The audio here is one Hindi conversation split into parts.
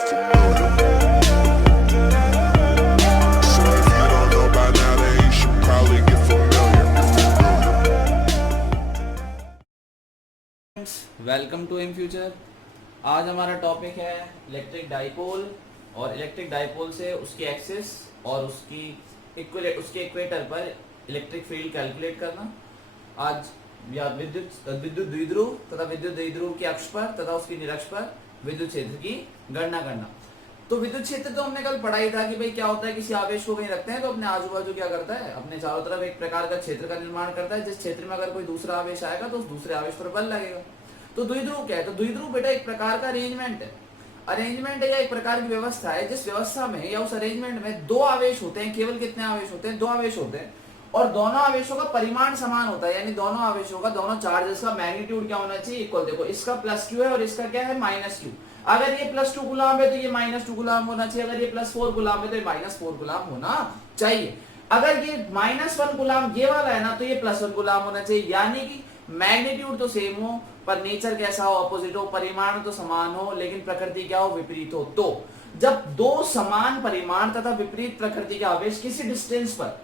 get familiar. So if you don't know by now, then you should probably get familiar. Welcome to in future. आज हमारा टॉपिक है इलेक्ट्रिक डाइपोल और इलेक्ट्रिक डाइपोल से उसकी एक्सिस और उसके इक्वेटर पर इलेक्ट्रिक फील्ड कैलकुलेट करना। आज या विद्युत द्विध्रुव तथा विद्युत द्विध्रुव के अक्ष पर तथा उसकी निरक्ष पर विद्युत क्षेत्र की गणना करना। तो विद्युत क्षेत्र तो हमने कल पढ़ा ही था कि भाई क्या होता है, किसी आवेश को कहीं रखते हैं तो अपने आजू बाजू क्या करता है, अपने चारों तरफ एक प्रकार का क्षेत्र का निर्माण करता है। जिस क्षेत्र में अगर कोई दूसरा आवेश आएगा तो उस दूसरे आवेश पर बल लगेगा। तो द्विध्रुव क्या है? तो द्विध्रुव बेटा एक प्रकार का अरेंजमेंट है या एक प्रकार की व्यवस्था है जिस व्यवस्था में या उस अरेंजमेंट में दो आवेश होते हैं। केवल कितने आवेश होते हैं? दो आवेश होते हैं और दोनों आवेशों का परिमाण समान होता है, यानी दोनों आवेशों का, दोनों चार्जेस का मैग्नीट्यूड क्या होना चाहिए? इक्वल। देखो इसका +q है और इसका क्या है? -q। अगर ये +2 गुलाम है तो ये -2 गुलाम होना चाहिए, अगर ये +4 गुलाम है तो ये -4 गुलाम होना चाहिए। अगर ये -1 गुलाम ये वाला है ना तो ये +1 गुलाम होना चाहिए। यानी कि मैग्नीट्यूड तो सेम हो पर नेचर कैसा हो? अपोजिट हो। परिमाण तो समान हो लेकिन प्रकृति क्या हो? विपरीत हो। तो जब दो समान परिमाण तथा विपरीत प्रकृति के आवेश किसी डिस्टेंस पर,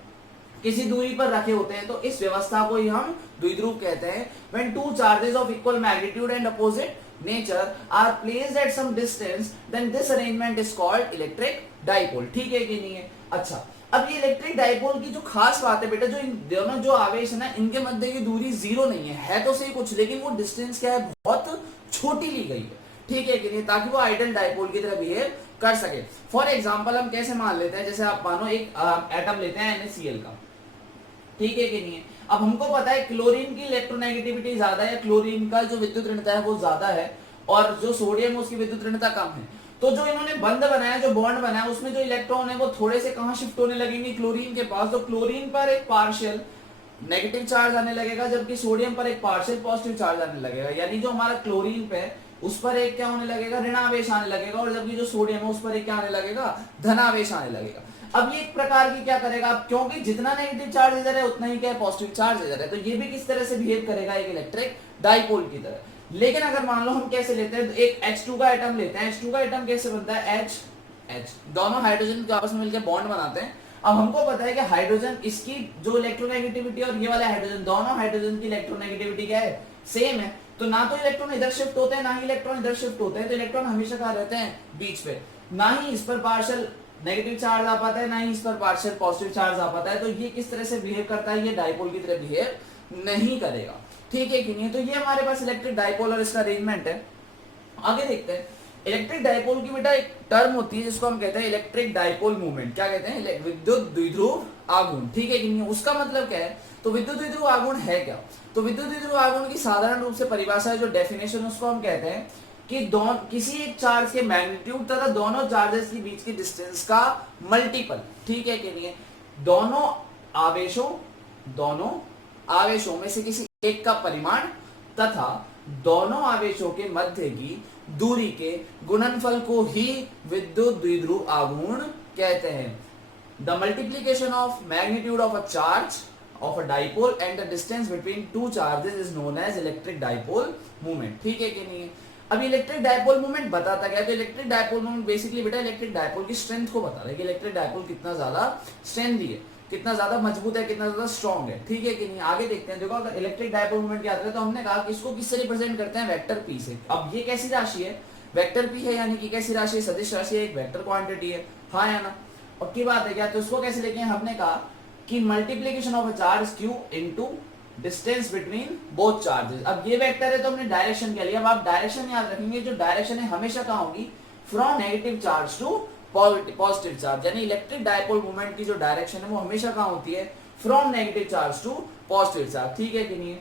किसी दूरी पर रखे होते हैं तो इस व्यवस्था को ही हम द्विध्रुव कहते हैं। When two charges of equal magnitude and opposite nature are placed at some distance, then this arrangement is called electric dipole। ठीक है कि नहीं है? अच्छा, अब ये इलेक्ट्रिक डाइपोल की जो खास बात है बेटा, जो इन दोनों जो आवेश है ना, इनके मध्य की दूरी 0 नहीं है तो सही कुछ, लेकिन वो डिस्टेंस क्या है? बहुत छोटी ली गई है। ठीक है कि नहीं? ताकि वो आइडियल डाइपोल की तरह बिहेव कर सके। फॉर एग्जाम्पल हम कैसे मान लेते हैं, जैसे आप मानो एक एटम लेते हैं NaCl का। ठीक है कि नहीं है? अब हमको पता है क्लोरीन की इलेक्ट्रोनेगेटिविटी ज्यादा है, क्लोरीन का जो विद्युत ऋणता है वो ज्यादा है और जो सोडियम उसकी विद्युत ऋणता कम है। तो जो इन्होंने बंध बनाया, जो बॉन्ड बनाया, उसमें जो इलेक्ट्रॉन है वो थोड़े से कहां शिफ्ट होने लगेंगे? क्लोरीन के पास। तो क्लोरीन पर एक पार्शियल नेगेटिव चार्ज आने लगेगा जबकि सोडियम पर एक पार्शियल पॉजिटिव चार्ज आने लगेगा। यानी जो हमारा क्लोरीन पे उस पर एक क्या होने लगेगा? ऋणावेश आने लगेगा और जबकि जो सोडियम है उस पर एक क्या आने लगेगा? धनावेश आने लगेगा। अब ये एक प्रकार की क्या करेगा? क्योंकि जितना नेगेटिव चार्ज इधर है उतना ही क्या है? पॉजिटिव चार्ज इधर है। तो ये भी किस तरह से बिहेव करेगा? एक इलेक्ट्रिक डाइपोल की तरह। लेकिन अगर मान लो हम कैसे लेते हैं, एक H2 का एटम लेते हैं। H2 का एटम कैसे बनता है? H दोनों हाइड्रोजन के आपस में मिलकर बॉन्ड बनाते हैं। अब हमको पता है कि हाइड्रोजन, इसकी जो इलेक्ट्रोनेगेटिविटी और ये वाला हाइड्रोजन, दोनों हाइड्रोजन की इलेक्ट्रोनेगेटिविटी क्या है? सेम है। तो ना तो इलेक्ट्रॉन इधर शिफ्ट होते हैं ना ही इलेक्ट्रॉन इधर शिफ्ट होते हैं। तो इलेक्ट्रॉन हमेशा कहाँ रहते हैं? बीच पे। ना ही इस पर पार्शियल नेगेटिव चार्ज आ पाता है ना ही इस पर पार्शियल पॉजिटिव चार्ज आ पाता है। तो ये किस तरह से बिहेव करता है? ये डाइपोल की तरह बिहेव नहीं करेगा। ठीक है कि नहीं? तो ये हमारे पास इलेक्ट्रिक डाइपोल और इसका अरेंजमेंट है। आगे देखते हैं। इलेक्ट्रिक डाइपोल की बेटा एक टर्म होती है जिसको हम कहते हैं इलेक्ट्रिक डाइपोल मूवमेंट। क्या कहते हैं? विद्युत द्विध्रुव आघूर्ण। ठीक है कि नहीं? उसका मतलब क्या है? तो विद्युत द्विध्रुव आघूर्ण है क्या? तो विद्युत द्विध्रुव आघूर्ण की साधारण रूप से परिभाषा है, जो डेफिनेशन, उसको हम कहते हैं कि किसी एक चार्ज के मैग्नीट्यूड तथा दोनों चार्जेस के बीच की डिस्टेंस का मल्टीपल। ठीक है कि नहीं? दोनों आवेशों में से किसी एक का परिमाण तथा दोनों आवेशों के मध्य की दूरी के गुणनफल को ही विद्युत द्विध्रुव आघूर्ण कहते हैं। The multiplication of magnitude of a charge of a dipole and the distance between two charges is known as electric dipole moment। ठीक है कि नहीं है? अब इलेक्ट्रिक डाइपोल मूवमेंट बताता क्या है? तो इलेक्ट्रिक डाइपोल मूवमेंट बेसिकली बेटा इलेक्ट्रिक डाइपोल की स्ट्रेंथ को बता रहा है कि इलेक्ट्रिक डाइपोल कितना ज्यादा स्ट्रेंथी है, कितना ज्यादा मजबूत है, कितना ज्यादा स्ट्रॉन्ग है। ठीक है कि नहीं? आगे देखते हैं। देखो, अगर इलेक्ट्रिक डाइपोल मूवमेंट क्या आता है तो हमने कहा कि इसको किससे रिप्रेजेंट करते हैं? वेक्टर पी से। अब ये कैसी राशि है? वेक्टर पी है, यानी कि कैसी राशि है? सदिश राशि है, एक वेक्टर क्वांटिटी है। हाँ या ना? और की बात है क्या? तो इसको कैसे लेके हमने कहा कि multiplication of a charge q into distance between both charges. अब ये वेक्टर है तो हमने डायरेक्शन क्या लिया? अब आप डायरेक्शन याद रखेंगे, जो डायरेक्शन है हमेशा कहां होगी? From negative charge to positive charge. यानी इलेक्ट्रिक डाइपोल मूवमेंट की जो डायरेक्शन है वो हमेशा कहां होती है? From negative charge to positive charge. ठीक है कि नहीं?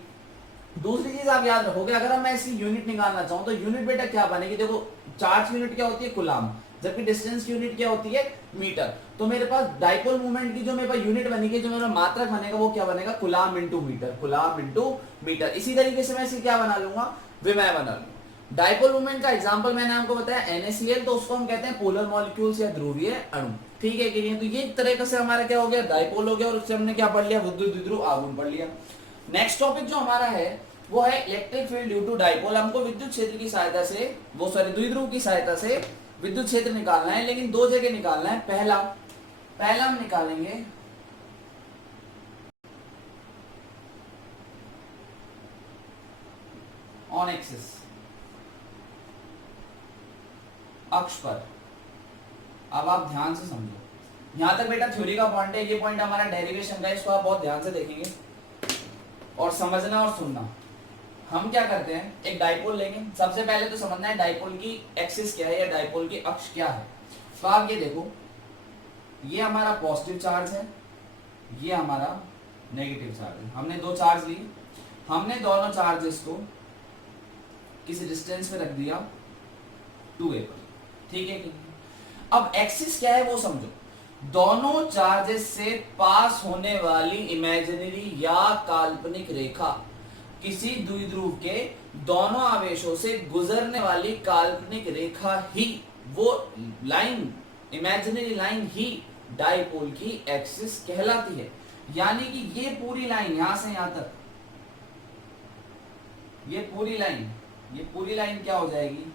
दूसरी चीज आप याद रखोगे, अगर मैं इसकी यूनिट निकालना चाहूं तो यूनिट बेटा क्या बनेगी? देखो, चार्ज की यूनिट क्या होती है? कूलम, जबकि डिस्टेंस की यूनिट क्या होती है? मीटर। तो मेरे पास डाइपोल मूवमेंट की जो मेरे पास यूनिट बनेगी, जो मेरा मात्रक बनेगा वो क्या बनेगा? Coulomb into metre, coulomb into metre. इसी तरीके से मैं इसे क्या बना लूंगा? विमेय बना लूंगा। डाइपोल मूवमेंट का एग्जांपल मैंने आपको बताया NaCl, तो उसको हम कहते हैं पोलर मॉलिक्यूल्स या ध्रुवीय अणु। ठीक है कि नहीं? तो ये एक तरह से हमारा क्या हो गया? डाइपोल हो गया और उससे हमने क्या पढ़ लिया? विद्युत द्विध्रुव आघूर्ण पढ़ लिया। नेक्स्ट टॉपिक जो हमारा है वो है electric field due to dipole. हमको विद्युत क्षेत्र की सहायता से, द्विध्रुव की सहायता से विद्युत क्षेत्र निकालना है, लेकिन दो जगह निकालना है। पहला हम निकालेंगे ऑन एक्सिस, अक्ष पर। अब आप ध्यान से समझो, यहां तक बेटा थ्योरी का पॉइंट है, ये पॉइंट हमारा डेरिवेशन का है, इसको आप बहुत ध्यान से देखेंगे और समझना और सुनना। हम क्या करते हैं, एक डाइपोल लेंगे। सबसे पहले तो समझना है डाइपोल की एक्सिस क्या है या डाइपोल की अक्ष क्या है। तो आप ये देखो, ये हमारा पॉजिटिव चार्ज है, ये हमारा नेगेटिव चार्ज है। हमने दो चार्ज लिए, हमने दोनों चार्जेस को किसी डिस्टेंस पे रख दिया 2a पर, ठीक है कि नहीं? अब एक्सिस क्या है वो समझो, दोनों चार्जेस से पास होने वाली इमेजिनरी या काल्पनिक रेखा, किसी द्विध्रुव के दोनों आवेशों से गुजरने वाली काल्पनिक रेखा ही, वो लाइन, इमेजिनरी लाइन ही डाइपोल की एक्सिस कहलाती है। यानी कि ये पूरी लाइन यहां से यहां तक, ये पूरी लाइन क्या हो जाएगी,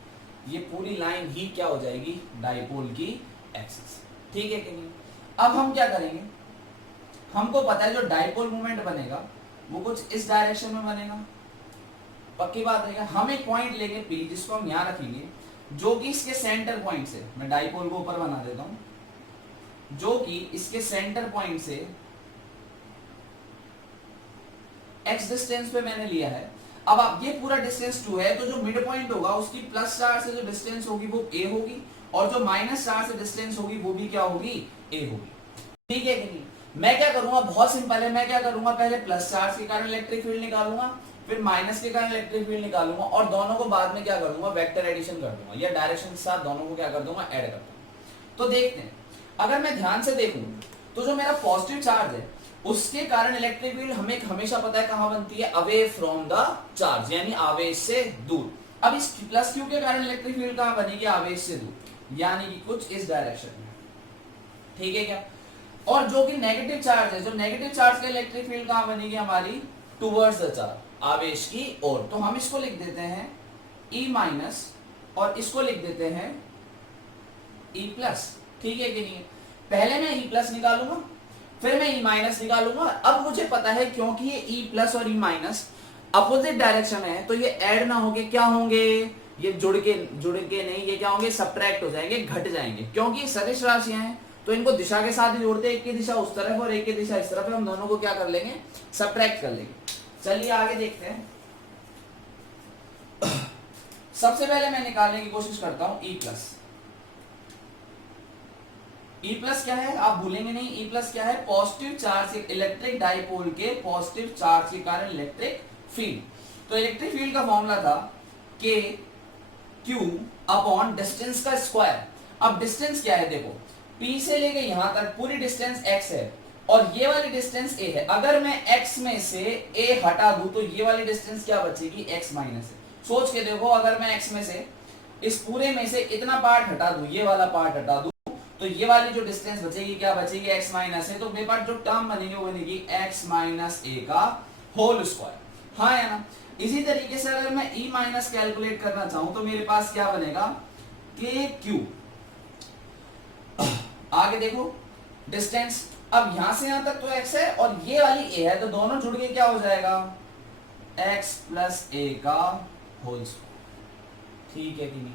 ये पूरी लाइन ही क्या हो जाएगी, डाइपोल की एक्सिस, ठीक है कि नहीं? अब हम क्या करेंगे, हमको पता है जो डाइपोल मोमेंट बनेगा वो कुछ इस डायरेक्शन में बनेगा, पक्की बात है। हम एक पॉइंट लेंगे P, जिसको हम यहां रखेंगे, जो कि इसके सेंटर पॉइंट से, मैं डाइपोल को ऊपर बना देता हूं, जो कि इसके सेंटर पॉइंट से x डिस्टेंस पे मैंने लिया है। अब आप ये पूरा डिस्टेंस 2 है, तो जो मिड पॉइंट होगा उसकी प्लस चार्ज से जो डिस्टेंस होगी वो a होगी, और जो माइनस चार्ज से डिस्टेंस होगी वो भी क्या होगी, a होगी, ठीक है कि नहीं? मैं क्या करूंगा, बहुत सिंपल है, मैं क्या करूंगा, पहले प्लस चार्ज के कारण इलेक्ट्रिक फील्ड निकालूंगा, फिर माइनस के कारण इलेक्ट्रिक फील्ड निकालूंगा, और दोनों को बाद में क्या कर दूंगा, वेक्टर एडिशन कर दूंगा, या डायरेक्शन के साथ दोनों को क्या कर दूंगा, ऐड कर दूंगा। तो देखते हैं, अगर मैं ध्यान से देखूं तो जो मेरा पॉजिटिव चार्ज है उसके कारण इलेक्ट्रिक फील्ड हमें हमेशा पता है कहां बनती है, अवे फ्रॉम द चार्ज, यानी आवेश से दूर। अब इस प्लस क्यू के कारण इलेक्ट्रिक फील्ड कहां बनेगी, आवेश से दूर, यानी कि कुछ इस डायरेक्शन में, ठीक है क्या? और जो कि नेगेटिव चार्ज है, जो नेगेटिव चार्ज का इलेक्ट्रिक फील्ड कहां बनेगी हमारी, टुवर्ड्स द चार्ज, आवेश की ओर। तो हम इसको लिख देते हैं E माइनस, और इसको लिख देते हैं E प्लस, ठीक है कि नहीं? पहले मैं E प्लस निकालूंगा, फिर मैं E माइनस निकालूंगा। अब मुझे पता है क्योंकि ये E प्लस और E माइनस अपोजिट डायरेक्शन में है, तो ये ऐड ना होके क्या होंगे, ये जुड़ के नहीं, ये क्या होंगे, सब्ट्रैक्ट हो जाएंगे, घट जाएंगे, क्योंकि सदिश राशियां हैं तो इनको दिशा के साथ ही जोड़ते हैं, एक की दिशा उस तरफ और एक की दिशा इस तरफ है, हम दोनों को क्या कर लेंगे, सब्ट्रैक्ट कर लेंगे। चलिए आगे देखते हैं। सबसे पहले मैं निकालने की कोशिश करता हूं E प्लस। E प्लस क्या है, आप भूलेंगे नहीं, E प्लस क्या है, पॉजिटिव चार्ज, इलेक्ट्रिक डाइपोल के पॉजिटिव चार्ज के कारण इलेक्ट्रिक फील्ड। तो इलेक्ट्रिक फील्ड का फॉर्मूला था K Q अपॉन डिस्टेंस का स्क्वायर। अब डिस्टेंस क्या है, देखो P से लेके यहां तक पूरी डिस्टेंस x है, और ये वाली डिस्टेंस a है। अगर मैं x में से a हटा दूं तो ये वाली डिस्टेंस क्या बचेगी, x माइनस है। सोच के देखो, अगर मैं x में से, इस पूरे में से इतना पार्ट हटा दूं, ये वाला पार्ट हटा दूं, तो ये वाली जो डिस्टेंस बचेगी क्या बचेगी, x माइनस है। तो मेरे पास जो टर्म बनेगी वो बनेगी x माइनस a का होल स्क्वायर, हाँ या ना? इसी तरीके से अगर मैं E माइनस कैलकुलेट करना चाहूं तो मेरे पास क्या बनेगा, के क्यू। आगे देखो डिस्टेंस, अब यहां से यहां तक तो x है और ये वाली a है, तो दोनों जुड़ के क्या हो जाएगा, x प्लस a का होल स्क्वायर, ठीक है कि नहीं?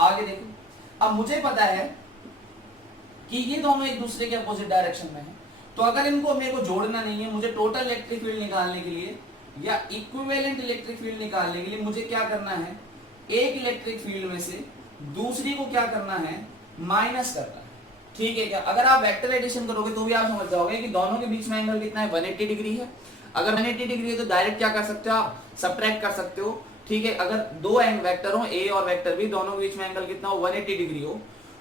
आगे देखो, अब मुझे पता है कि ये दोनों एक दूसरे के अपोजिट डायरेक्शन में है, तो अगर इनको मेरे को जोड़ना नहीं है, मुझे टोटल इलेक्ट्रिक फील्ड निकालने के लिए या इक्विवेलेंट इलेक्ट्रिक फील्ड निकालने के लिए मुझे क्या करना है, एक इलेक्ट्रिक फील्ड में से दूसरी को क्या करना है, माइनस करना है, ठीक है क्या? अगर आप वेक्टर एडिशन करोगे तो भी आप समझ जाओगे कि दोनों के बीच में एंगल कितना है, 180 डिग्री है। अगर 180 डिग्री है तो डायरेक्ट क्या कर सकते हो, आप सब्ट्रैक्ट कर सकते हो, ठीक है? अगर दो वेक्टर हो A और वेक्टर B, दोनों के बीच में एंगल कितना हो, 180 डिग्री हो,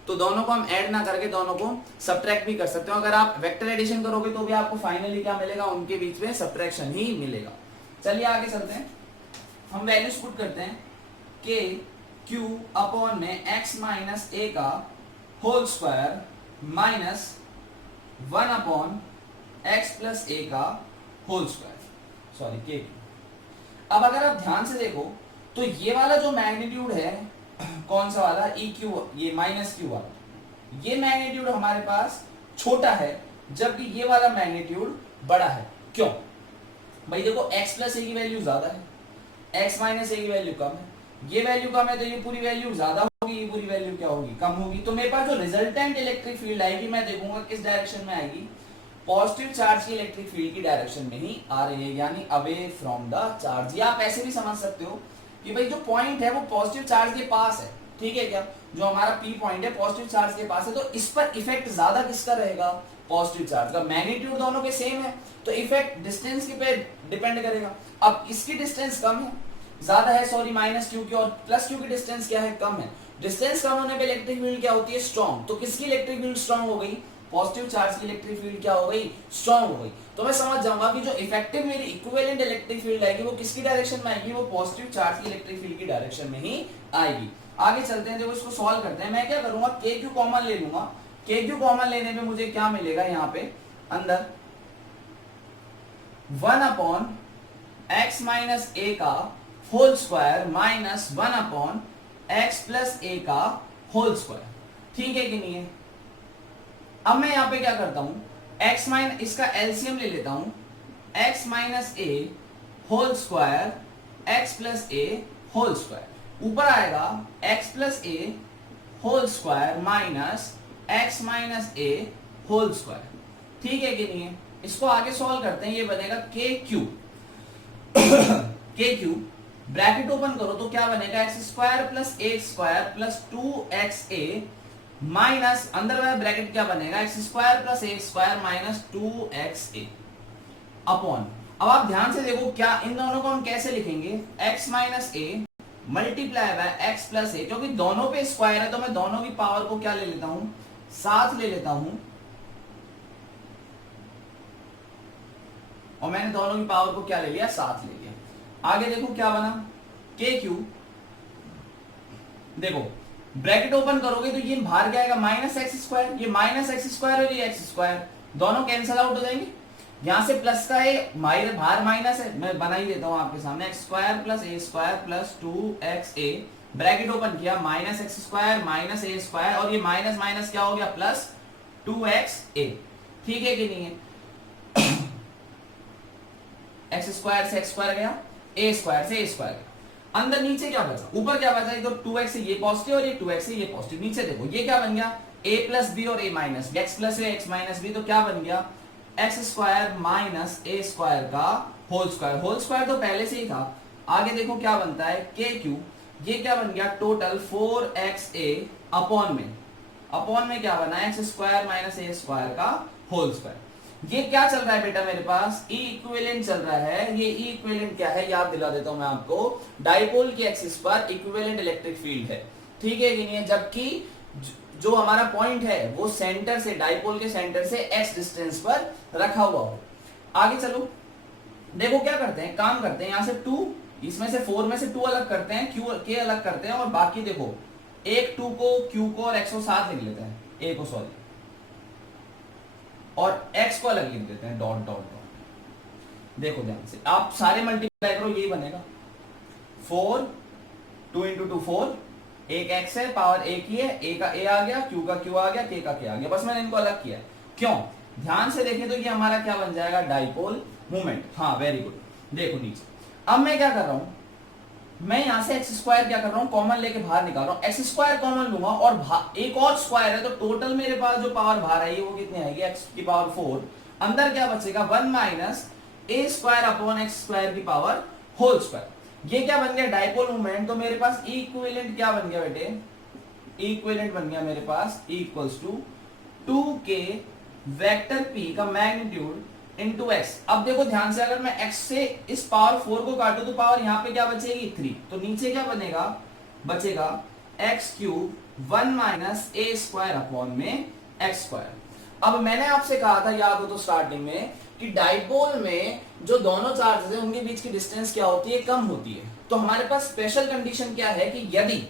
तो दोनों को हम ऐड ना करके दोनों को सब्ट्रैक्ट भी कर सकते हो। अगर आप वेक्टर एडिशन करोगे तो भी आपको फाइनली क्या मिलेगा, उनके बीच में सब्ट्रैक्शन ही मिलेगा। चलिए आगे चलते हैं, हम वैल्यूज पुट करते हैं, के क्यू अपॉन में x माइनस a का whole square minus 1 upon x plus a का होल स्क्वायर, सॉरी के। अब अगर आप ध्यान से देखो तो ये वाला जो मैग्नीट्यूड है कौन सा वाला, ई क्यू, ये माइनस क्यू वाला, ये मैग्नीट्यूड हमारे पास छोटा है जबकि ये वाला मैग्नीट्यूड बड़ा है। क्यों भाई, देखो x प्लस ए की वैल्यू ज्यादा है, x माइनस ए की वैल्यू कम है, ये वैल्यू कम है तो ये पूरी वैल्यू ज्यादा होगी, ये पूरी वैल्यू क्या होगी, कम होगी। तो मेरे पास जो रिजल्टेंट इलेक्ट्रिक फील्ड आएगी मैं देखूंगा किस डायरेक्शन में आएगी, पॉजिटिव चार्ज की इलेक्ट्रिक फील्ड की डायरेक्शन में ही आ रही है, यानी अवे फ्रॉम द चार्ज। या आप ऐसे भी समझ सकते हो कि भाई जो पॉइंट है वो पॉजिटिव चार्ज के पास है, ठीक है क्या, जो हमारा पी पॉइंट है पॉजिटिव चार्ज के पास है, तो इस पर इफेक्ट ज्यादा किसका रहेगा, पॉजिटिव चार्ज का। मैग्नीट्यूड दोनों के सेम है तो इफेक्ट डिस्टेंस के पे डिपेंड करेगा। अब इसकी डिस्टेंस कम है, ज्यादा है सॉरी, माइनस क्यू की, और प्लस क्यू की डिस्टेंस क्या है, कम है। डिस्टेंस कम होने पे इलेक्ट्रिक फील्ड क्या होती है, स्ट्रॉन्ग। तो किसकी इलेक्ट्रिक फील्ड स्ट्रॉन्ग हो गई, पॉजिटिव चार्ज की इलेक्ट्रिक फील्ड क्या हो गई, स्ट्रॉन्ग हो गई। तो मैं समझ जाऊंगा कि जो इफेक्टिव मेरी इक्विवेलेंट इलेक्ट्रिक फील्ड आएगी वो किसकी डायरेक्शन में आएगी, वो पॉजिटिव चार्ज की इलेक्ट्रिक फील्ड की डायरेक्शन में ही आएगी। आगे चलते हैं, देखो इसको सॉल्व करते हैं। मैं क्या करूंगा, के क्यू कॉमन ले लूंगा, के क्यू कॉमन लेने पे मुझे क्या मिलेगा, यहाँ पे अंदर 1 अपॉन एक्स माइनस ए का whole square minus 1 upon x plus a का होल स्क्वायर, ठीक है कि नहीं है। अब मैं यहां पे क्या करता हूं, x माइनस, इसका एलसीएम ले लेता हूं, x minus a whole square x plus a whole square, ऊपर आएगा x plus a whole square minus x minus a whole square, ठीक है कि नहीं है। इसको आगे सॉल्व करते हैं, ये बनेगा के क्यू के क्यू ब्रैकेट ओपन करो तो क्या बनेगा, x square plus a square plus 2xa minus अंदर वाला ब्रैकेट क्या बनेगा, x square plus a square minus 2xa upon. अब आप ध्यान से देखो क्या इन दोनों को हम कैसे लिखेंगे, x minus a multiply by x plus a, क्योंकि दोनों पे स्क्वायर है तो मैं दोनों की पावर को क्या ले लेता हूं, साथ ले लेता हूं, और मैंने दोनों की पावर को क्या ले लिया, साथ ले लिया। आगे देखो क्या बना, के क्यू, देखो ब्रैकेट ओपन करोगे तो ये बाहर क्या आएगा, माइनस एक्स स्क्वायर, ये माइनस एक्स स्क्वायर और ये एक्स स्क्वायर दोनों कैंसिल आउट हो जाएंगे। यहां से प्लस का है, बाहर माइनस है, मैं बना ही देता हूं आपके सामने, x square plus a square plus 2xa bracket open किया, माइनस एक्स स्क्वायर माइनस ए स्क्वायर, और ये माइनस माइनस क्या हो गया, प्लस 2xa, ठीक है कि नहीं है। एक्स स्क्वायर से एक्स स्क्वायर गया, ए स्क्वायर से ए स्क्वायर गया, अंदर नीचे क्या बचा, ऊपर क्या बचा, एक तो 2x से ये पॉजिटिव और ये 2x से ये पॉजिटिव, नीचे देखो ये क्या बन गया, a प्लस बी और a minus B, X plus A X minus B, तो क्या बन गया, एक्स स्क्वायर माइनस ए स्क्वायर का होल स्क्वायर, होल स्क्वायर तो पहले से ही था। आगे देखो क्या बनता है, के क्यू, ये क्या बन गया, टोटल 4xa अपॉन में क्या बना, एक्स स्क्वायर माइनस ए स्क्वायर का होल स्क्वायर। ये क्या चल रहा है बेटा मेरे पास, ई इक्विवेलेंट चल रहा है। ये ई इक्विवेलेंट क्या है, याद दिला देता हूं मैं आपको, डाइपोल की एक्सिस पर इक्विवेलेंट इलेक्ट्रिक फील्ड है, ठीक है कि नहीं है। जबकि जो हमारा पॉइंट है वो सेंटर से, डाइपोल के सेंटर से x डिस्टेंस पर रखा हुआ हो। आगे चलो देखो क्या करते हैं, काम करते हैं, यहां से 2, इसमें से 4 में से 2 अलग करते हैं, q के अलग करते हैं, और बाकी देखो एक 2 को, q को और x को साथ लिख लेते हैं, a को सॉरी, और x को अलग लिख देते हैं, डॉट डॉट डॉट। देखो ध्यान से, आप सारे मल्टीप्लाई करो, यही बनेगा 4, 2 इंटू 2 4, एक x है, पावर एक ही है, a का a आ गया, q का q आ गया, k का k आ गया, बस मैंने इनको अलग किया। क्यों, ध्यान से देखें तो ये हमारा क्या बन जाएगा, डाइपोल मोमेंट। हाँ वेरी गुड, देखो नीचे। अब मैं क्या कर रहा हूं, मैं यहां से एक्स स्क्वायर क्या कर रहा हूं, कॉमन लेके बाहर निकाल रहा हूं, एक्स स्क्वायर कॉमन लूंगा और एक और स्क्वायर है, तो टोटल मेरे पास जो पावर बाहर आई है वो कितनी आएगी, एक्स की पावर 4, अंदर क्या बचेगा, 1 माइनस ए स्क्वायर अपॉन एक्स स्क्वायर की पावर होल स्क्वायर। ये क्या बन गया, डाइपोल मोमेंट। तो मेरे पास ई इक्विवेलेंट क्या बन गया बेटे, ई इक्विवेलेंट बन गया मेरे पास E equals to 2k vector p का मैग्नीट्यूड इनटू x। अब देखो ध्यान से, अगर मैं x से इस पावर 4 को काटूं तो पावर यहां पे क्या बचेगी, 3, तो नीचे क्या बनेगा, बचेगा x क्यूब 1 माइनस ए स्क्वायर अपॉन में x स्क्वायर। अब मैंने आपसे कहा था, याद हो तो स्टार्टिंग में, कि डाइपोल में जो दोनों चार्जेस हैं उनके बीच की डिस्टेंस क्या होती है, कम होती है। तो हमारे पास स्पेशल कंडीशन क्या है कि यदि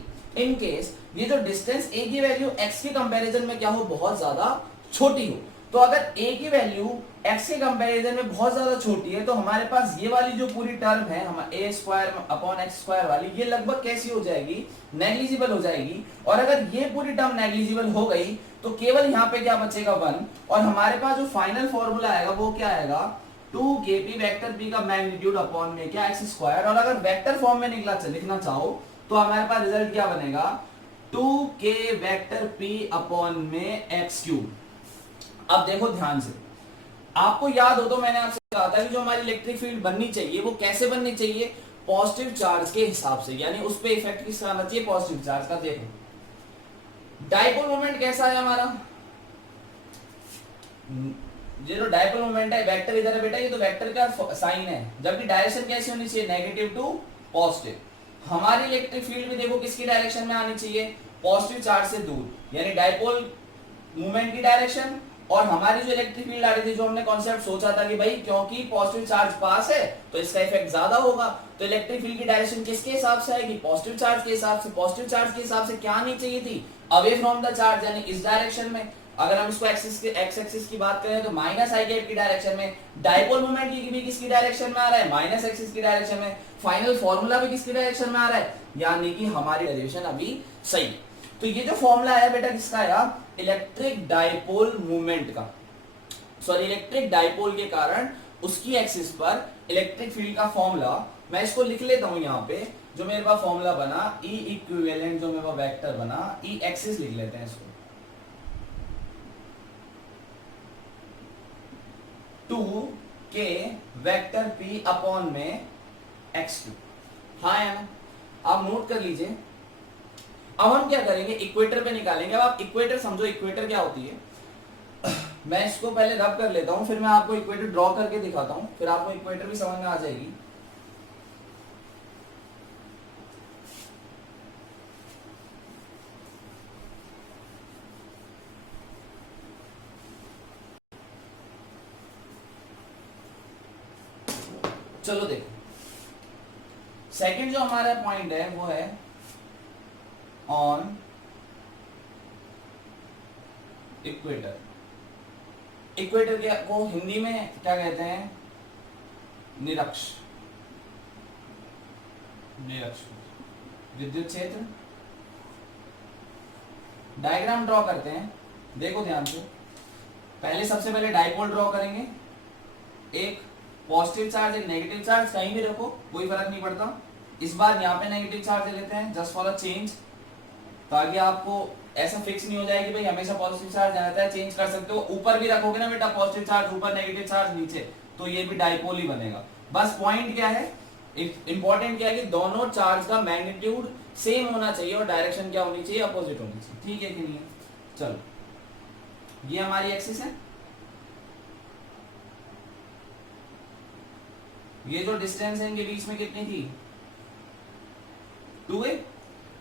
इन केस ये जो डिस्टेंस a की वैल्यू x के कंपैरिजन में क्या हो, बहुत ज्यादा छोटी हो, तो अगर a की वैल्यू x के कंपैरिजन में बहुत ज्यादा छोटी है तो हमारे पास ये वाली जो पूरी टर्म है हम a square upon x square वाली, ये लगभग कैसी हो जाएगी, नेग्लिजिबल हो जाएगी। और अगर ये पूरी टर्म नेग्लिजिबल हो गई तो केवल यहाँ पे क्या बचेगा 1, और हमारे पास जो फाइनल फॉर्मूला आएगा वो क्या आएगा 2kp वेक्टर p का मैग्नीट्यूड अपॉन में क्या एक्स स्क्वायर। और अगर वेक्टर फॉर्म में लिखना चाहो तो हमारे पास रिजल्ट क्या बनेगा 2k वेक्टर p अपॉन में एक्स क्यूब। अब देखो ध्यान से, आपको याद हो तो मैंने आपसे कहा था कि जो हमारी इलेक्ट्रिक फील्ड बननी चाहिए वो कैसे बननी चाहिए, पॉजिटिव चार्ज के हिसाब से, यानी उस पे इफेक्ट किसका आना चाहिए, पॉजिटिव चार्ज का। देखो डाइपोल मोमेंट कैसा है हमारा, ये जो डाइपोल मोमेंट है वेक्टर इधर है बेटा, ये तो वेक्टर का साइन है, जबकि डायरेक्शन कैसी होनी चाहिए, नेगेटिव टू पॉजिटिव। हमारी इलेक्ट्रिक फील्ड भी देखो किसकी डायरेक्शन में आनी चाहिए, पॉजिटिव चार्ज से दूर, यानी डाइपोल मूवमेंट की डायरेक्शन। और हमारी जो इलेक्ट्रिक फील्ड आ रही थी, जो हमने कॉन्सेप्ट सोचा था कि भाई क्योंकि पॉजिटिव चार्ज पास है तो इसका इफेक्ट ज्यादा होगा, तो इलेक्ट्रिक फील्ड की डायरेक्शन किसके हिसाब से आएगी, पॉजिटिव चार्ज के हिसाब से। पॉजिटिव चार्ज के हिसाब से क्या आनी चाहिए थी, अवे फ्रॉम द चार्ज, यानी इस डायरेक्शन में। अगर हम इसको एक्स एक्सिस की बात करें तो माइनस आई कैप की डायरेक्शन में। डाइपोल मोमेंट की भी किसकी डायरेक्शन में आ रहा है, माइनस एक्सिस की डायरेक्शन में। फाइनल फॉर्मूला भी किसकी डायरेक्शन में आ रहा है, यानी कि हमारी डायरेक्शन अभी सही। तो ये जो फॉर्मूला है बेटा किसका आया, इलेक्ट्रिक डाइपोल मूवमेंट का, सॉरी इलेक्ट्रिक डाइपोल के कारण उसकी एक्सिस पर इलेक्ट्रिक फील्ड का फॉर्मूला। मैं इसको लिख लेता हूं यहाँ पे, जो मेरे पास फॉर्मूला बना E इक्विवेलेंट, जो मेरे पास वेक्टर बना E एक्सिस लिख लेते हैं इसको, 2k वेक्टर p अपॉन में x क्यूब। हाँ है ना, आप नोट कर लीजिए। अब हम क्या करेंगे, इक्वेटर पे निकालेंगे। अब आप इक्वेटर समझो, इक्वेटर क्या होती है। मैं इसको पहले रब कर लेता हूं, फिर मैं आपको इक्वेटर ड्रॉ करके दिखाता हूं, फिर आपको इक्वेटर भी समझ में आ जाएगी। चलो देखो, सेकंड जो हमारा पॉइंट है वो है ऑन इक्वेटर। इक्वेटर क्या को हिंदी में क्या कहते हैं, निरक्ष, निरक्ष विद्युत क्षेत्र। डायग्राम ड्रॉ करते हैं, देखो ध्यान से। पहले सबसे पहले डाइपोल ड्रॉ करेंगे, एक पॉजिटिव चार्ज एक नेगेटिव चार्ज, कहीं भी रखो कोई फर्क नहीं पड़ता। इस बार यहाँ पे नेगेटिव चार्ज ले लेते हैं जस्ट फॉर अ चेंज, ताकि आपको ऐसा फिक्स नहीं हो जाए कि भाई हमेशा पॉजिटिव चार्ज रहता है, चेंज कर सकते हो। ऊपर भी रखोगे ना बेटा पॉजिटिव चार्ज ऊपर, नेगेटिव चार्ज नीचे, तो ये भी डाइपोल ही बनेगा। बस पॉइंट क्या है, इंपॉर्टेंट क्या है कि दोनों चार्ज का मैग्नीट्यूड सेम होना चाहिए और डायरेक्शन क्या होनी चाहिए, अपोजिट होनी चाहिए। ठीक है कि नहीं है। चलो ये हमारी एक्सिस है, ये जो डिस्टेंस है इनके बीच में कितनी थी, 2a।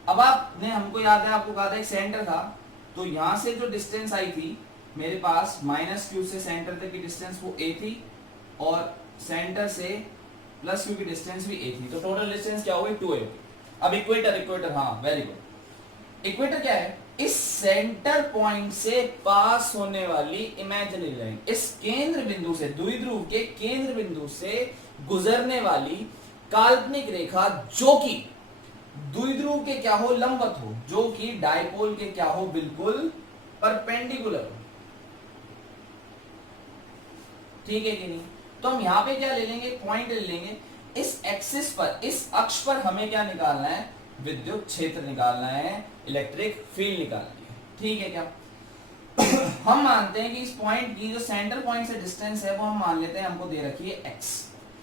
अब आपने, हमको याद है आपको कहा था एक सेंटर था, तो यहां से जो डिस्टेंस आई थी मेरे पास माइनस क्यू से सेंटर तक की डिस्टेंस वो a थी, और सेंटर से प्लस क्यू की डिस्टेंस भी a थी, तो टोटल डिस्टेंस क्या हो गई 2a। अब इक्वेटर, इक्वेटर हाँ वेरी गुड। इक्वेटर क्या है, इस सेंटर पॉइंट से पास होने वाली इमेजिनरी लाइन, इस केंद्र बिंदु से, द्विध्रुव के केंद्र बिंदु से गुजरने वाली काल्पनिक रेखा जो कि द्विध्रुव के क्या हो, लंबवत हो, जो कि डाइपोल के क्या हो, बिल्कुल परपेंडिकुलर हो। ठीक है कि नहीं। तो हम यहां पे क्या ले लेंगे, पॉइंट ले लेंगे, इस एक्सिस पर, इस अक्ष पर हमें क्या निकालना है, विद्युत क्षेत्र निकालना है, इलेक्ट्रिक फील्ड निकालनी है। ठीक है क्या। हम मानते हैं कि इस पॉइंट की जो सेंटर पॉइंट से डिस्टेंस है वो हम मान लेते हैं, हमको दे रखी है x।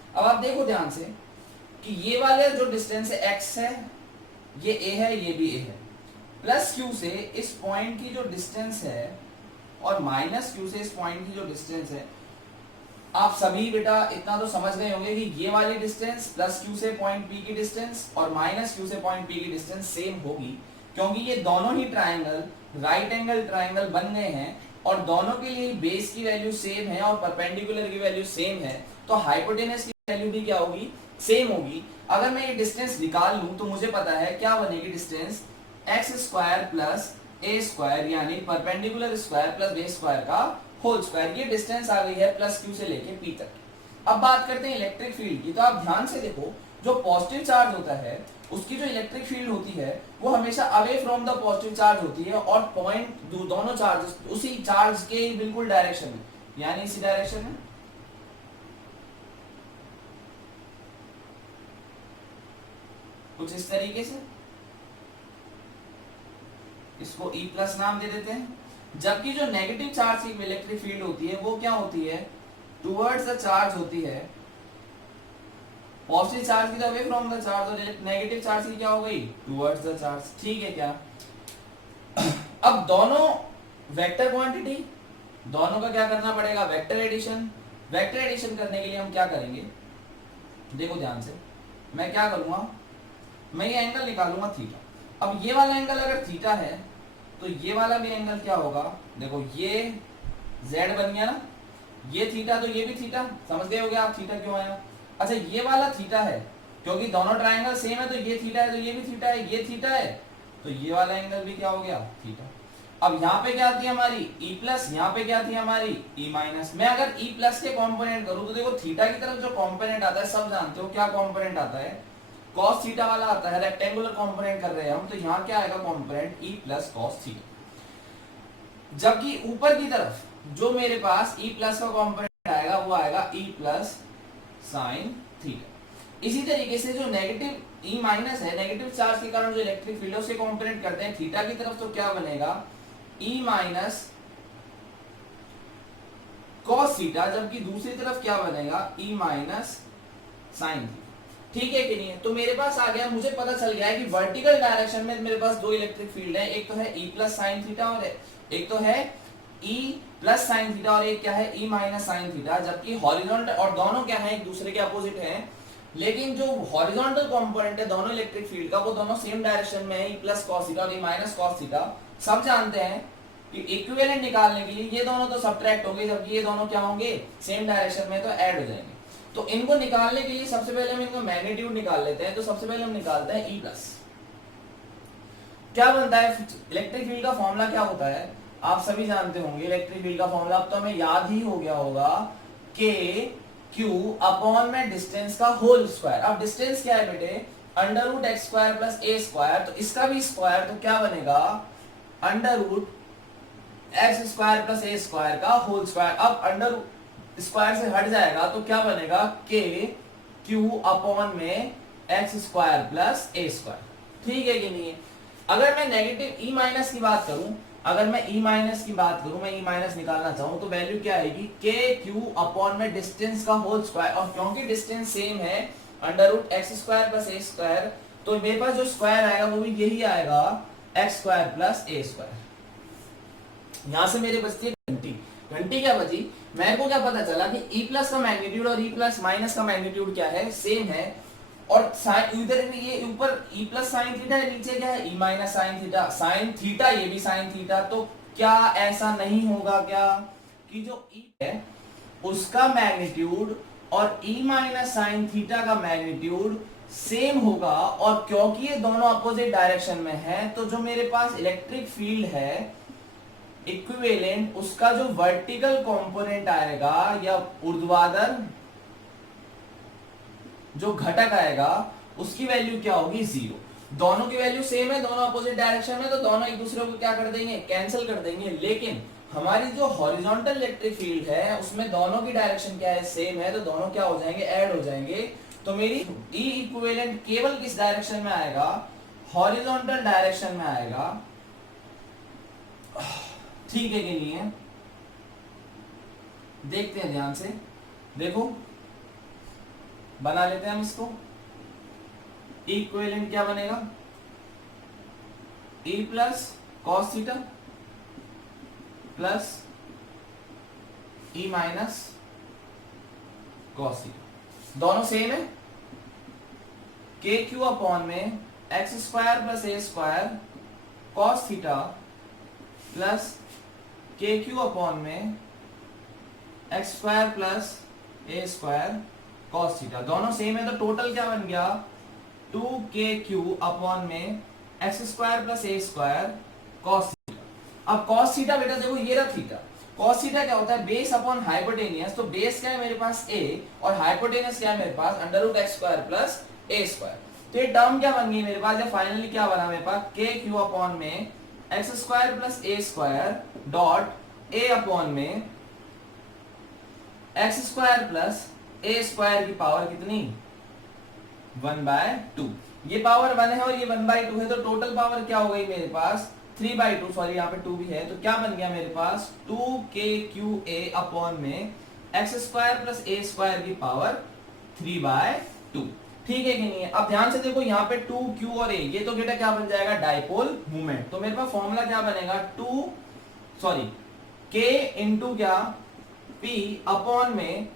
अब आप देखो ध्यान से कि ये वाले जो डिस्टेंस है x है, ये a है, ये भी a है, प्लस q से इस पॉइंट की जो डिस्टेंस है और माइनस q से इस पॉइंट की जो डिस्टेंस है। आप सभी बेटा इतना तो समझ गए होंगे कि ये वाली डिस्टेंस प्लस q से पॉइंट p की डिस्टेंस और माइनस q से पॉइंट p की डिस्टेंस सेम होगी, क्योंकि ये दोनों ही ट्राइंगल राइट एंगल ट्राइंगल बन गए हैं और दोनों के लिए बेस की वैल्यू सेम है और परपेंडिकुलर की वैल्यू सेम है, तो हाइपोटेनस की वैल्यू भी क्या होगी, सेम होगी। अगर मैं ये डिस्टेंस निकाल लूं तो मुझे पता है क्या बनेगी distance, x square plus a square, यानी perpendicular square plus base square का होल स्क्वायर। ये डिस्टेंस आ गई है प्लस क्यू से लेके पी तक। अब बात करते हैं इलेक्ट्रिक फील्ड की। तो आप ध्यान से देखो, जो पॉजिटिव चार्ज होता है उसकी जो इलेक्ट्रिक फील्ड होती है वो हमेशा away from the positive charge होती है, और पॉइंट दोनों चार्जेस उसी चार्ज के बिल्कुल डायरेक्शन में, यानी इसी डायरेक्शन में। कुछ इस तरीके से, इसको E प्लस नाम दे देते हैं। जबकि जो नेगेटिव चार्ज की इलेक्ट्रिक फील्ड होती है वो क्या होती है, टुवर्ड्स द चार्ज होती है। पॉजिटिव चार्ज की अवे फ्रॉम द चार्ज, और नेगेटिव चार्ज की क्या हो गई, टुवर्ड्स द चार्ज। ठीक है क्या? अब दोनों वेक्टर क्वांटिटी, दोनों का क्या करना पड़ेगा, वेक्टर एडिशन। वेक्टर एडिशन करने के लिए हम क्या करेंगे, देखो ध्यान से, मैं क्या करूंगा, मैं ये एंगल निकालूंगा थीटा। अब ये वाला एंगल अगर थीटा है तो ये वाला भी एंगल क्या होगा, देखो ये z बन गया ना, ये थीटा तो ये भी थीटा, समझ गए होगे आप थीटा क्यों आया। अच्छा ये वाला थीटा है, क्योंकि दोनों ट्रायंगल सेम है, तो ये थीटा है तो ये भी थीटा है, ये थीटा है तो ये वाला एंगल भी क्या हो गया, थीटा। अब यहाँ पे क्या थी हमारी E प्लस, यहाँ पे क्या थी हमारी E माइनस। मैं अगर E प्लस के कॉम्पोनेंट करूँ तो देखो थीटा की तरफ जो कॉम्पोनेंट आता है, सब जानते हो क्या कॉम्पोनेंट आता है, कॉस थीटा वाला आता है। रेक्टेंगुलर कॉम्पोनेंट कर रहे हैं हम, तो यहाँ क्या आएगा component E plus cos theta. जबकि ऊपर की तरफ जो मेरे पास E प्लस का कॉम्पोनेंट आएगा वो आएगा E प्लस साइन थीटा। इसी तरीके से जो नेगेटिव E माइनस है, नेगेटिव चार्ज के कारण जो इलेक्ट्रिक फील्ड है उसके कॉम्पोनेंट करते हैं थीटा की तरफ, तो क्या बनेगा E माइनस कॉस थीटा, जबकि दूसरी तरफ क्या बनेगा E माइनस साइन थीटा। ठीक है कि नहीं है? तो मेरे पास आ गया, मुझे पता चल गया है कि वर्टिकल डायरेक्शन में मेरे पास दो इलेक्ट्रिक फील्ड है, एक तो है E प्लस साइन थीटा और एक तो है E प्लस साइन थीटा, और एक क्या है E माइनस साइन थीटा। जबकि हॉरिजॉन्टल, और दोनों क्या है, एक दूसरे के अपोजिट हैं, लेकिन जो हॉरिजॉन्टल कंपोनेंट है दोनों इलेक्ट्रिक फील्ड का वो दोनों सेम डायरेक्शन में है, E प्लस कॉस थीटा और E माइनस कॉस थीटा। सब जानते हैं कि इक्विवेलेंट निकालने के लिए ये दोनों तो सब्ट्रैक्ट होंगे, जबकि ये दोनों क्या होंगे, सेम डायरेक्शन में, तो ऐड हो जाएंगे। तो इनको निकालने के लिए सबसे पहले हम इनको मैग्नीट्यूड निकाल लेते हैं। तो सबसे पहले हम निकालते हैं E प्लस। क्या बनता है, इलेक्ट्रिक फील्ड का फॉर्मूला क्या होता है, आप सभी जानते होंगे इलेक्ट्रिक फील्ड का फॉर्मूला, अब तो हमें याद ही हो गया होगा, K Q अपॉन में डिस्टेंस का होल स्क्वायर। अब डिस्टेंस क्या है बेटे, under root x square plus a square, तो इसका भी स्क्वायर, तो क्या बनेगा under root x square plus a square का होल स्क्वायर। अब अंडर स्क्वायर से हट जाएगा तो क्या बनेगा K Q अपॉन में x square plus a square. ठीक है कि नहीं है? अगर मैं नेगेटिव E माइनस की बात करूं, अगर मैं E माइनस की बात करूं, मैं E माइनस निकालना चाहूं, तो वैल्यू क्या आएगी, K Q अपॉन में डिस्टेंस का होल स्क्वायर, और क्योंकि डिस्टेंस सेम है under root x square plus a square, तो मेरे पास जो स्क्वायर आएगा वो भी यही आएगा, x square plus a square. यहां से मेरे बचती है घंटी। घंटी क्या बची, मेरे को क्या पता चला कि E प्लस का मैग्नीट्यूड और E प्लस माइनस का मैग्नीट्यूड क्या है, सेम है, और इधर ये ऊपर E प्लस साइन थीटा है, नीचे क्या है E minus sine theta, sine theta, ये भी साइन थीटा। तो क्या ऐसा नहीं होगा क्या कि जो E है उसका मैग्नीट्यूड और E माइनस साइन थीटा का मैग्नीट्यूड सेम होगा, और क्योंकि ये दोनों अपोजिट डायरेक्शन में है, तो जो मेरे पास इलेक्ट्रिक फील्ड है इक्विवेलेंट, उसका जो वर्टिकल कंपोनेंट आएगा या ऊर्ध्वाधर जो घटक आएगा उसकी वैल्यू क्या होगी, 0। दोनों की वैल्यू सेम है, दोनों अपोजिट डायरेक्शन में, तो दोनों एक दूसरे को क्या कर देंगे, कैंसिल कर देंगे। लेकिन हमारी जो हॉरिजॉन्टल इलेक्ट्रिक फील्ड है उसमें दोनों की डायरेक्शन क्या है, सेम है, तो दोनों क्या हो जाएंगे, ऐड हो जाएंगे। तो मेरी E इक्विवेलेंट केवल किस डायरेक्शन में आएगा, हॉरिजॉन्टल डायरेक्शन में आएगा। ठीक है कि नहीं है? देखते हैं ध्यान से, देखो बना लेते हैं हम इसको। इक्विवेलेंट क्या बनेगा, E plus cos theta plus E minus cos theta, दोनों सेम है। K Q अपॉन में x square plus a square cos theta plus K Q upon में x square plus a square cos theta, दोनों सेम है, तो टोटल क्या बन गया, 2KQ अपॉन में x square plus a square cos theta. अब कॉस थीटा बेटा देखो ये रहा थीटा, cos थीटा क्या होता है, बेस अपॉन हाइपोटेनियस, तो बेस क्या है मेरे पास a और हाइपोटेनियस क्या है मेरे पास under root x square plus a square. तो ये टर्म क्या बन गई मेरे पास, जब फाइनली क्या बना मेरे पास के क्यू अपॉन में x square plus a square dot A upon में x square plus a square की पावर कितनी 1/2। ये पावर 1 है और ये 1/2 है, तो टोटल पावर क्या हो गई मेरे पास 3/2, सॉरी यहाँ पे 2 भी है, तो क्या बन गया मेरे पास 2kqa अपॉन में x square plus a square की पावर 3/2। ठीक है कि नहीं है। अब ध्यान से देखो यहाँ पे 2q और a, ये तो बेटा क्या बन जाएगा डाइपोल मोमेंट। तो मेरे पास फॉर्मूला क्या बनेगा k इंटू क्या p अपॉन में,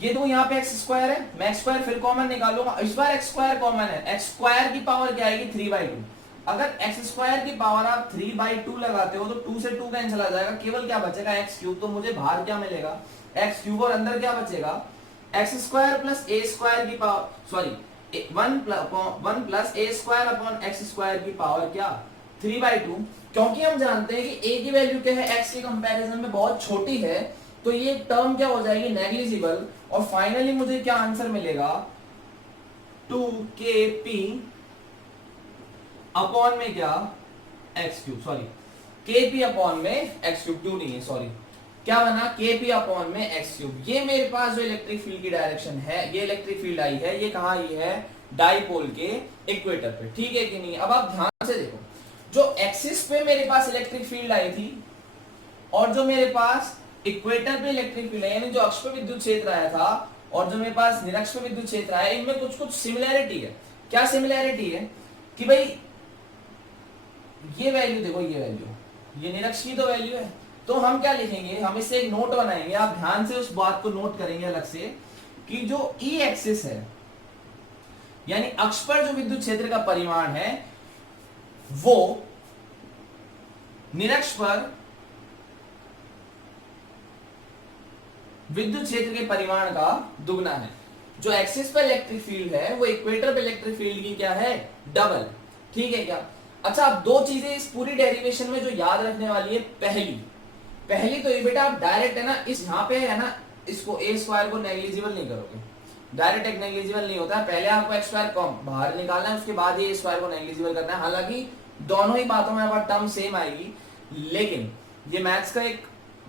ये तो यहाँ पे एक्स स्क्वायर है, मैं एक्स स्क्वायर फिर कॉमन निकालूंगा, इस बार एक्स स्क्वायर कॉमन है, एक्स स्क्वायर की पावर क्या आएगी 3/2। अगर एक्स स्क्वायर की पावर आप 3/2 लगाते हो तो 2 से 2 कैंसिल आ जाएगा, केवल क्या बचेगा एक्स क्यूब। तो मुझे बाहर क्या मिलेगा एक्स क्यूब और अंदर क्या बचेगा x square plus a square की power, sorry 1 plus a square upon x square की पावर क्या 3/2। क्योंकि हम जानते हैं कि a की वैल्यू क्या है x के कंपैरिजन में बहुत छोटी है, तो ये टर्म क्या हो जाएगी नेग्लिजिबल, और फाइनली मुझे क्या आंसर मिलेगा 2kp अपॉन में क्या x cube, sorry kp upon में एक्स क्यूब, क्यों नहीं है सॉरी, क्या बना kp अपॉन में एक्स क्यूब। ये मेरे पास जो इलेक्ट्रिक फील्ड की डायरेक्शन है, ये इलेक्ट्रिक फील्ड आई है, ये कहाँ आई है डाइपोल के इक्वेटर पे। ठीक है कि नहीं। अब आप ध्यान से देखो, जो एक्सिस पे मेरे पास इलेक्ट्रिक फील्ड आई थी और जो मेरे पास इक्वेटर पे इलेक्ट्रिक फील्ड है, यानी जो अक्ष पे विद्युत क्षेत्र आया था और जो मेरे पास निरक्ष पे विद्युत क्षेत्र आया, इनमें कुछ कुछ सिमिलैरिटी है। क्या सिमिलैरिटी है कि भाई ये वैल्यू देखो, ये वैल्यू ये निरक्ष की तो वैल्यू है, तो हम क्या लिखेंगे, हम इससे एक नोट बनाएंगे, आप ध्यान से उस बात को नोट करेंगे अलग से कि जो ई एक्सिस है यानी अक्ष पर जो विद्युत क्षेत्र का परिमाण है वो निरक्ष पर विद्युत क्षेत्र के परिमाण का दुगना है। जो एक्सिस पर इलेक्ट्रिक फील्ड है वो इक्वेटर पर इलेक्ट्रिक फील्ड की क्या है डबल। ठीक है क्या। अच्छा, अब दो चीजें इस पूरी डेरिवेशन में जो याद रखने वाली है, पहली तो ये बेटा आप डायरेक्ट है ना, इस यहाँ पे है ना, इसको ए स्क्वायर को नेग्लिजिबल नहीं करोगे, डायरेक्ट एक नेग्लिजिबल नहीं होता है, पहले आपको एक्स स्क्वायर बाहर निकालना है, उसके बाद ये स्क्वायर को नेग्लिजिबल करना है। हालांकि दोनों ही बातों में आपका टर्म सेम आएगी, लेकिन ये मैथ्स का एक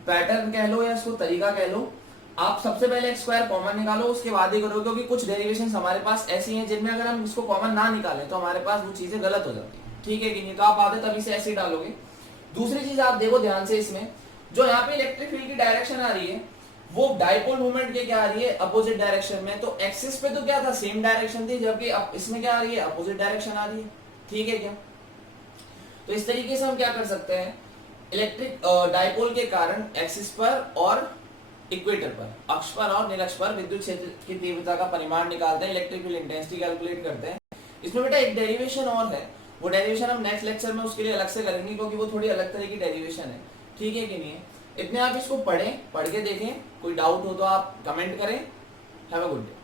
पैटर्न कह लो या इसको तरीका कह लो, आप सबसे पहले एक्स स्क्वायर कॉमन निकालो, उसके बाद ही करो, क्योंकि कुछ डेरिवेशन हमारे पास ऐसी हैं जिनमें अगर हम इसको कॉमन ना निकालें तो हमारे पास वो चीजें गलत हो जाती है। ठीक है कि नहीं। तो आप आधे तभी से ऐसे ही डालोगे। दूसरी चीज आप देखो ध्यान से, इसमें जो यहाँ पे इलेक्ट्रिक फील्ड की डायरेक्शन आ रही है वो डाइपोल मूवमेंट के क्या आ रही है अपोजिट डायरेक्शन में। तो एक्सिस पे तो क्या था सेम डायरेक्शन थी, जबकि अब इसमें क्या आ रही है अपोजिट डायरेक्शन आ रही है। ठीक है क्या। तो इस तरीके से हम क्या कर सकते हैं, इलेक्ट्रिक डाइपोल के कारण एक्सिस पर और इक्वेटर पर, अक्ष पर और निरक्ष पर विद्युत क्षेत्र की तीव्रता का परिमाण निकालते हैं, इलेक्ट्रिक फील्ड इंटेंसिटी कैलकुलेट करते हैं। इसमें बेटा एक डेरिवेशन और है, वो डेरिवेशन हम नेक्स्ट लेक्चर में उसके लिए अलग से करेंगे, क्योंकि वो थोड़ी अलग तरह की डेरिवेशन है। ठीक है कि नहीं है। इतने आप इसको पढ़ें, पढ़ के देखें, कोई डाउट हो तो आप कमेंट करें। Have a good day.